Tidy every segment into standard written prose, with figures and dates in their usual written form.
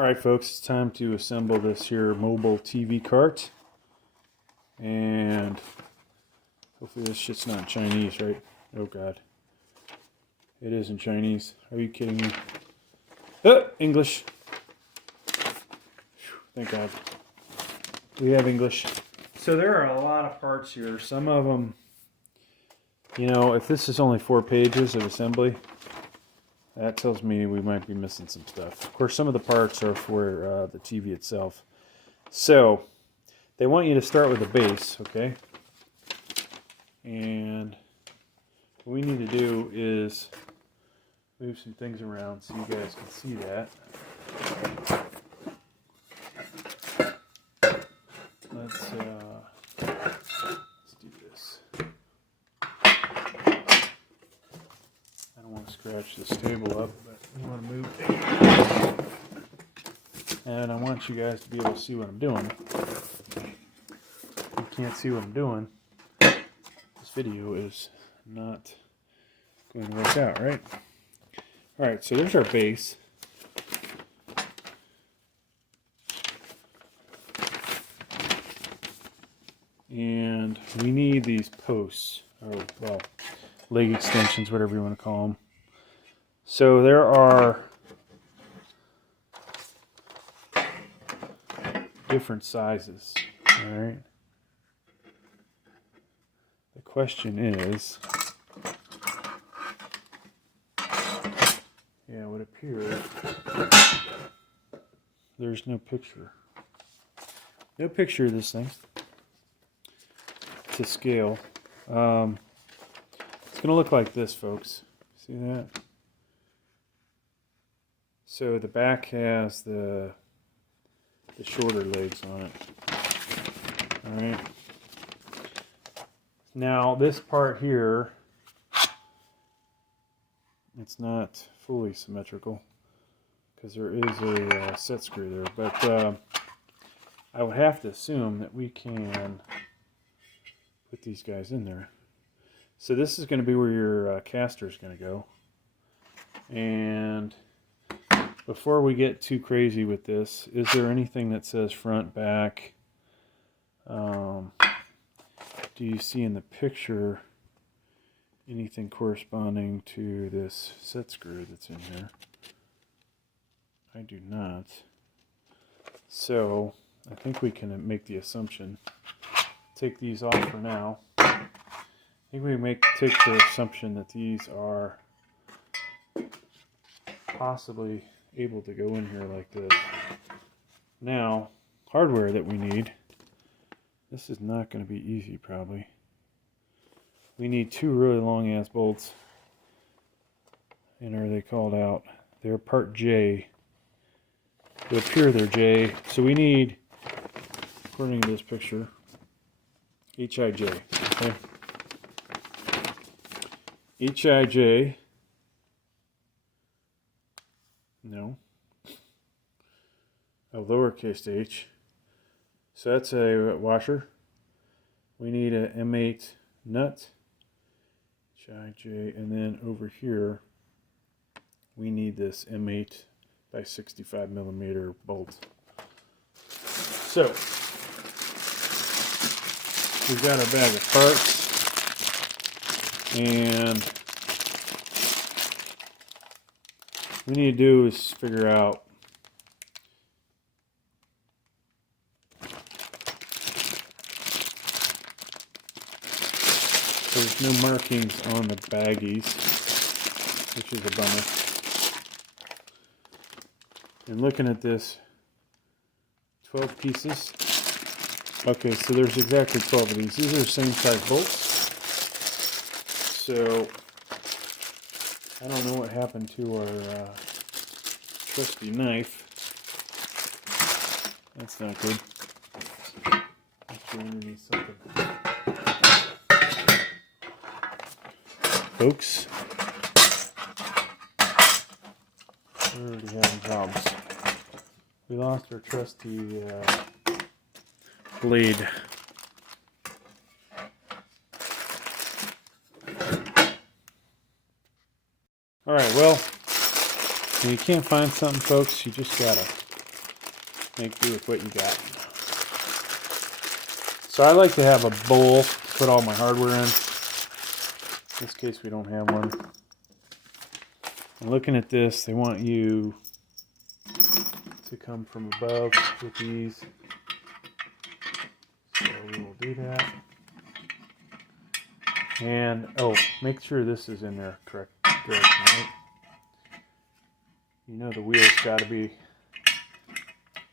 Alright folks, it's time to assemble this here mobile TV cart. And hopefully this shit's not Chinese, right? Oh god. It is in Chinese. Are you kidding me? English. Thank god. We have English. So there are a lot of parts here. Some of them, you know, if this is only 4 pages of assembly, that tells me we might be missing some stuff. Of course, some of the parts are for the TV itself. So, they want you to start with a base, okay? And what we need to do is move some things around so you guys can see that. Let's do this. I don't want to scratch this table up, but I want to move it. And I want you guys to be able to see what I'm doing. If you can't see what I'm doing, this video is not going to work out, right? Alright, so there's our base. And we need these posts, or well, leg extensions, whatever you want to call them. So there are different sizes, alright? The question is, yeah, it would appear there's no picture. No picture of this thing to scale. It's going to look like this, folks. See that? So the back has the shorter legs on it. Alright. Now this part here, it's not fully symmetrical because there is a set screw there, but I would have to assume that we can put these guys in there. So this is going to be where your caster is going to go. And before we get too crazy with this, is there anything that says front, back? Do you see in the picture anything corresponding to this set screw that's in here? I do not. So I think we can make the assumption. Take these off for now. I think we take the assumption that these are possibly able to go in here like this. Now, hardware that we need. This is not going to be easy, probably. We need 2 really long ass bolts. And are they called out? They're part J. They appear they're J. So we need, according to this picture, HIJ. Okay. HIJ. No. A lowercase h. So that's a washer. We need a M8 nut. HIJ. And then over here, we need this M8 by 65 millimeter bolt. So, we've got our bag of parts. And what we need to do is figure out there's no markings on the baggies, which is a bummer. And looking at this, 12 pieces. Okay, so there's exactly 12 of these. These are the same size bolts. So I don't know what happened to our trusty knife. That's not good. Actually, underneath something. Folks, we're already having problems. We lost our trusty blade. Alright, well, when you can't find something, folks, you just gotta make do with what you got. So I like to have a bowl to put all my hardware in. In this case, we don't have one. And looking at this, they want you to come from above with these. So we will do that. And, oh, make sure this is in there correct direction, right? You know the wheel's got to be,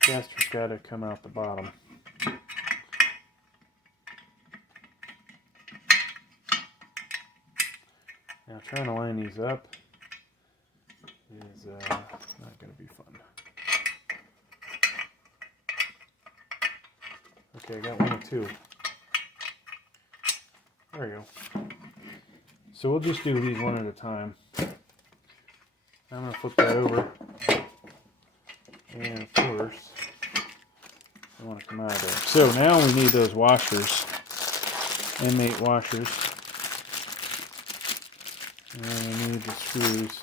caster's got to come out the bottom. Now trying to line these up is not going to be fun. Okay, I got one or two. There we go. So we'll just do these one at a time. I'm going to flip that over. And of course, I want to come out of there. So now we need those washers. M8 washers. And we need the screws.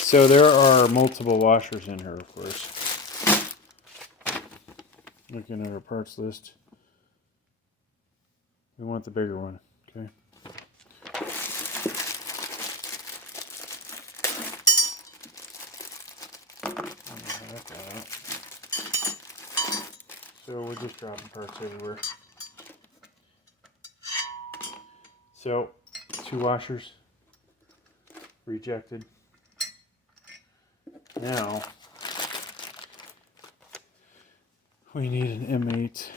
So there are multiple washers in here, of course. Looking at our parts list, we want the bigger one, okay? So we're just dropping parts everywhere. So, 2 washers, rejected. Now, we need an M8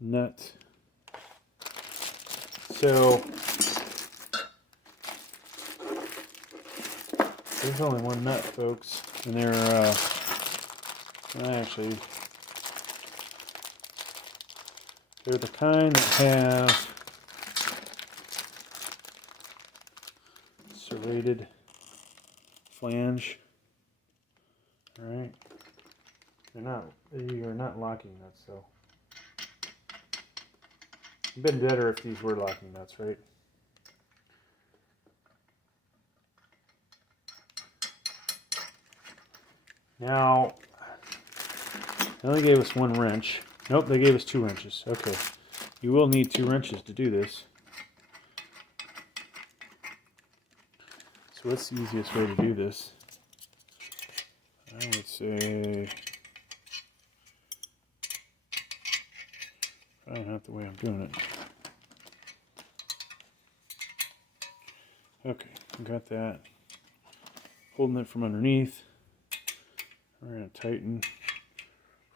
nut. So, there's only one nut, folks, and they're, actually, they're the kind that have serrated flange. All right, you're not locking nuts, so it'd been better if these were locking nuts, right? Now, they only gave us 1 wrench. Nope, they gave us 2 wrenches. Okay, you will need 2 wrenches to do this. So what's the easiest way to do this? I would say probably not the way I'm doing it. Okay, I got that. Holding it from underneath. We're going to tighten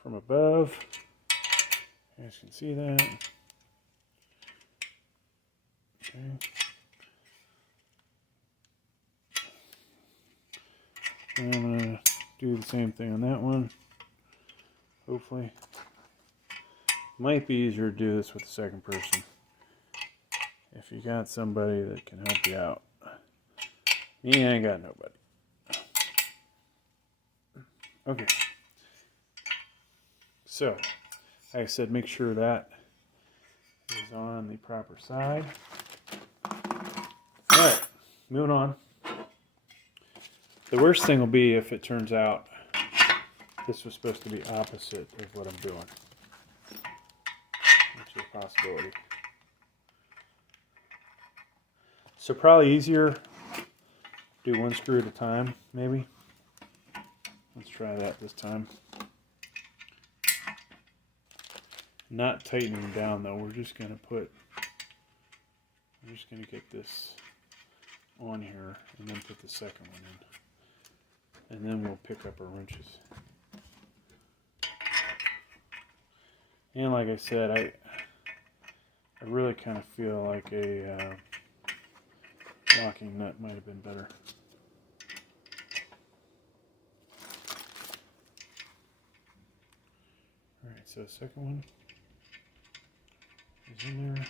from above. You guys can see that. Okay. And I'm going to do the same thing on that one. Hopefully. Might be easier to do this with the second person. If you got somebody that can help you out. Me, I ain't got nobody. Okay. So, like I said, make sure that is on the proper side. Alright, moving on. The worst thing will be if it turns out this was supposed to be opposite of what I'm doing. Which is a possibility. So probably easier, do 1 screw at a time, maybe. Let's try that this time. Not tightening down though, we're just going to get this on here and then put the second one in. And then we'll pick up our wrenches. And like I said, I really kind of feel like a locking nut might have been better. Alright, so the second one is in there.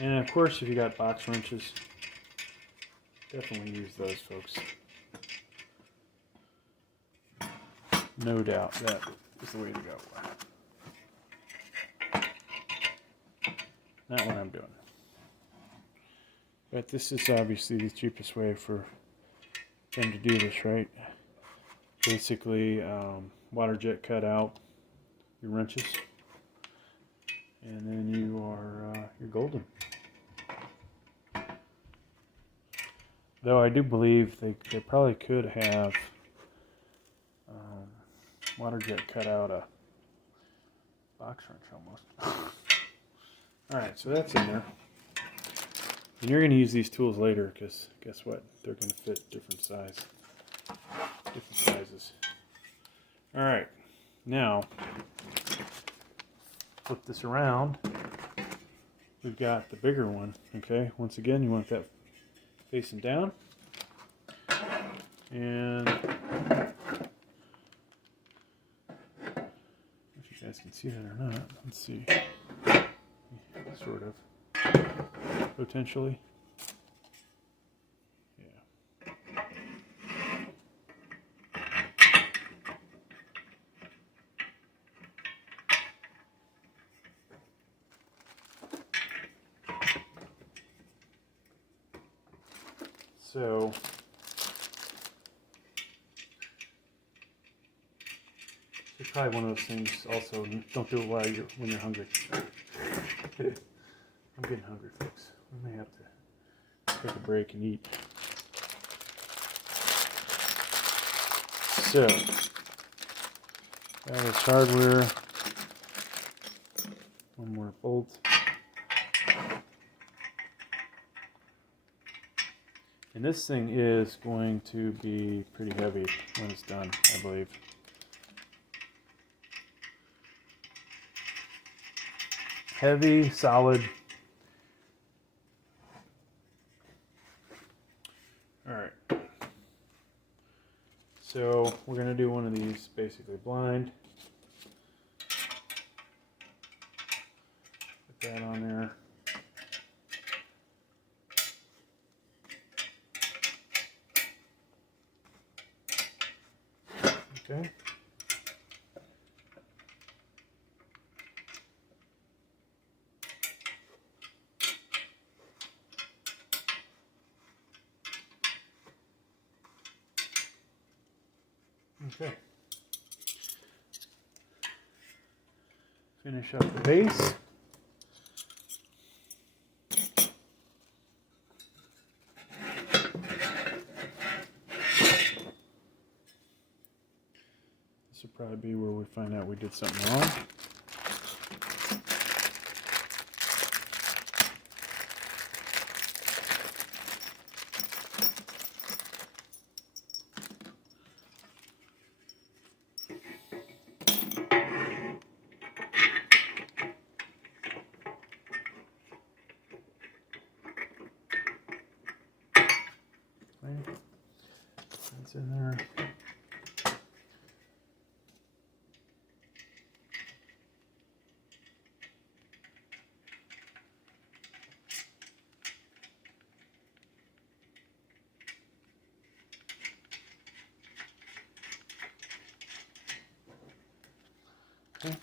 And of course, if you got box wrenches, definitely use those, folks. No doubt that is the way to go. Not what I'm doing. But this is obviously the cheapest way for them to do this, right? Basically, water jet cut out your wrenches, and then you're golden. Though I do believe they probably could have water jet cut out a box wrench almost. Alright, so that's in there. And you're going to use these tools later because guess what? They're going to fit different sizes. Alright, now flip this around. We've got the bigger one, okay? Once again, you want that facing down. And if you guys can see that or not, let's see. Sort of. Potentially. Yeah. So it's probably one of those things also, don't do it when you're hungry. I'm getting hungry, folks. We may have to take a break and eat. So, that is hardware. One more bolt. And this thing is going to be pretty heavy when it's done, I believe. Heavy, solid. Alright. So we're going to do one of these basically blind. Put that on there. Okay. Okay. Finish up the base. This will probably be where we find out we did something wrong. That's in there. Okay.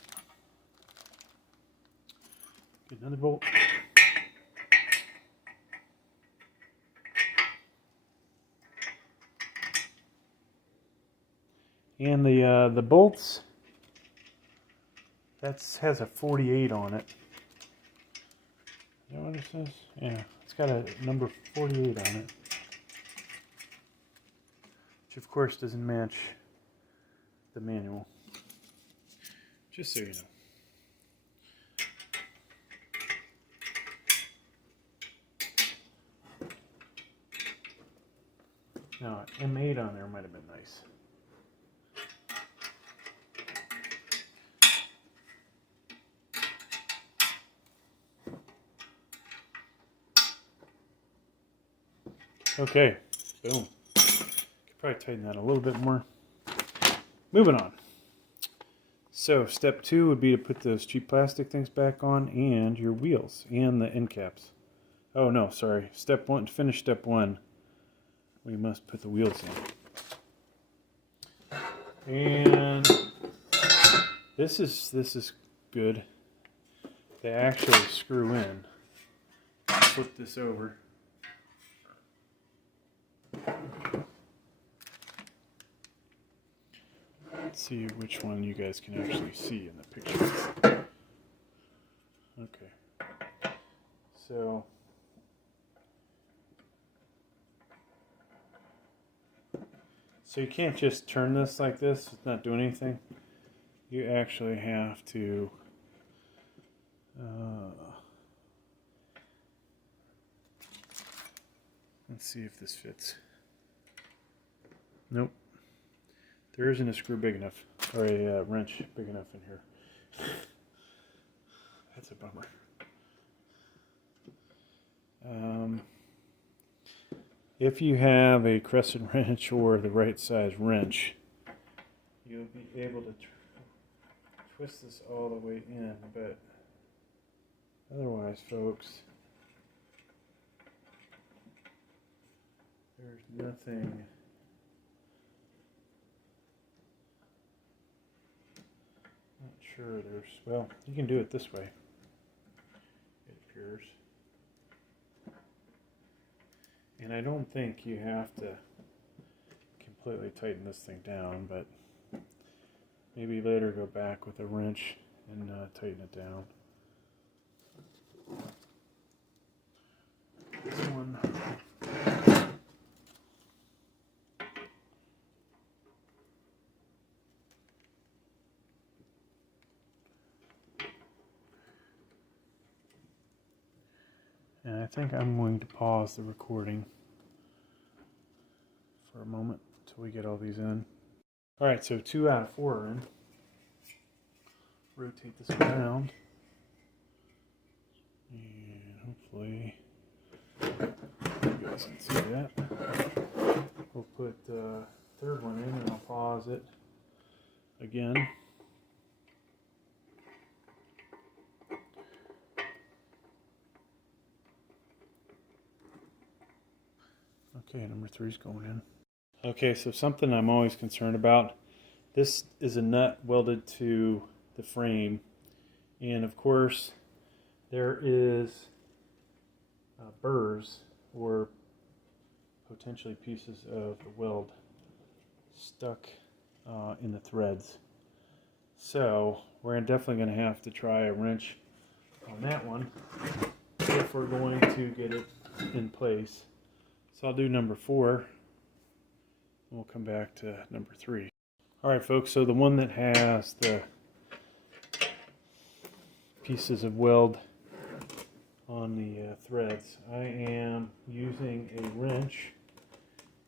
Get another bolt. And the bolts, that has a 48 on it. Is that what it says? Yeah, it's got a number 48 on it. Which of course doesn't match the manual. Just so you know. Now, M8 on there might have been nice. Okay, boom. Could probably tighten that a little bit more. Moving on. So step 2 would be to put those cheap plastic things back on and your wheels and the end caps. Oh no, sorry. Step 1, to finish step 1, we must put the wheels in. And this is good. They actually screw in. flip this over. Let's see which one you guys can actually see in the picture. Okay. So you can't just turn this like this, it's not doing anything. You actually have to let's see if this fits. Nope. There isn't a screw big enough, or a wrench big enough in here. That's a bummer. If you have a crescent wrench or the right size wrench, you'll be able to twist this all the way in, but otherwise, folks, there's nothing. Not sure there's, well, you can do it this way, it appears. And I don't think you have to completely tighten this thing down, but maybe later go back with a wrench and tighten it down. This one. And I think I'm going to pause the recording for a moment until we get all these in. Alright, so 2 out of 4 are in. Rotate this around. And hopefully you guys can see that. We'll put the third one in and I'll pause it again. Okay, number 3's going in. Okay, so something I'm always concerned about. This is a nut welded to the frame, and of course there is burrs or potentially pieces of the weld stuck in the threads. So we're definitely going to have to try a wrench on that one if we're going to get it in place. So I'll do number 4, and we'll come back to number 3. Alright folks, so the one that has the pieces of weld on the threads, I am using a wrench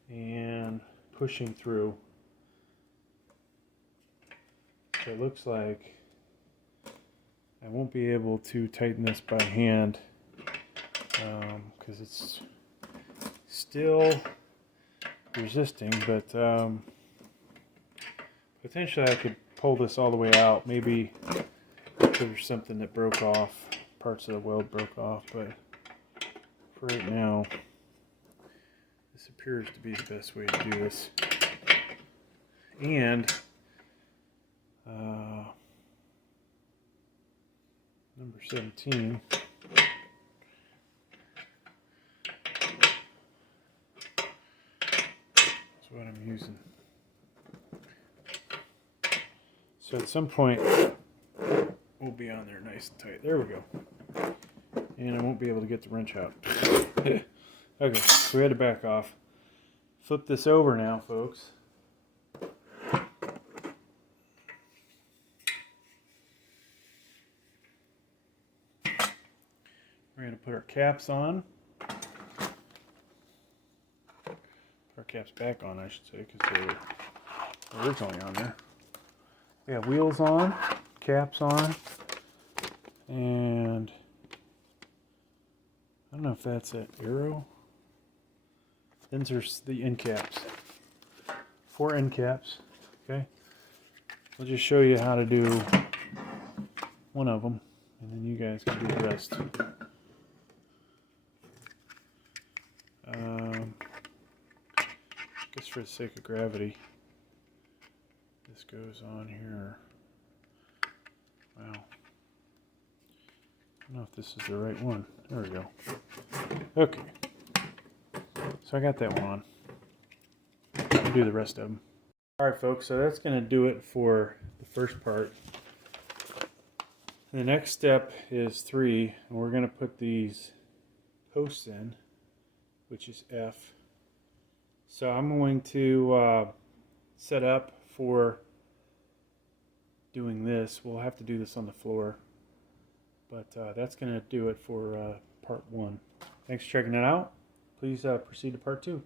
and pushing through. So it looks like I won't be able to tighten this by hand because it's still resisting, but potentially I could pull this all the way out. Maybe there's something that broke off, parts of the weld broke off, but for right now this appears to be the best way to do this. And number 17 what I'm using. So at some point we'll be on there nice and tight. There we go. And I won't be able to get the wrench out. Okay, so we had to back off. Flip this over now, folks. We're going to put our caps on. Our caps back on, I should say, because they were originally on there. We have wheels on, caps on, and I don't know if that's an arrow. These are the end caps. 4 end caps. Okay. I'll just show you how to do one of them, and then you guys can do the rest. Just for the sake of gravity, this goes on here. Wow. don't know if this is the right one. There we go. Okay. So I got that one on. I'll do the rest of them. Alright folks, so that's going to do it for the first part. The next step is 3, and we're going to put these posts in, which is F. So I'm going to set up for doing this. We'll have to do this on the floor, but that's going to do it for part 1. Thanks for checking it out. Please proceed to part 2.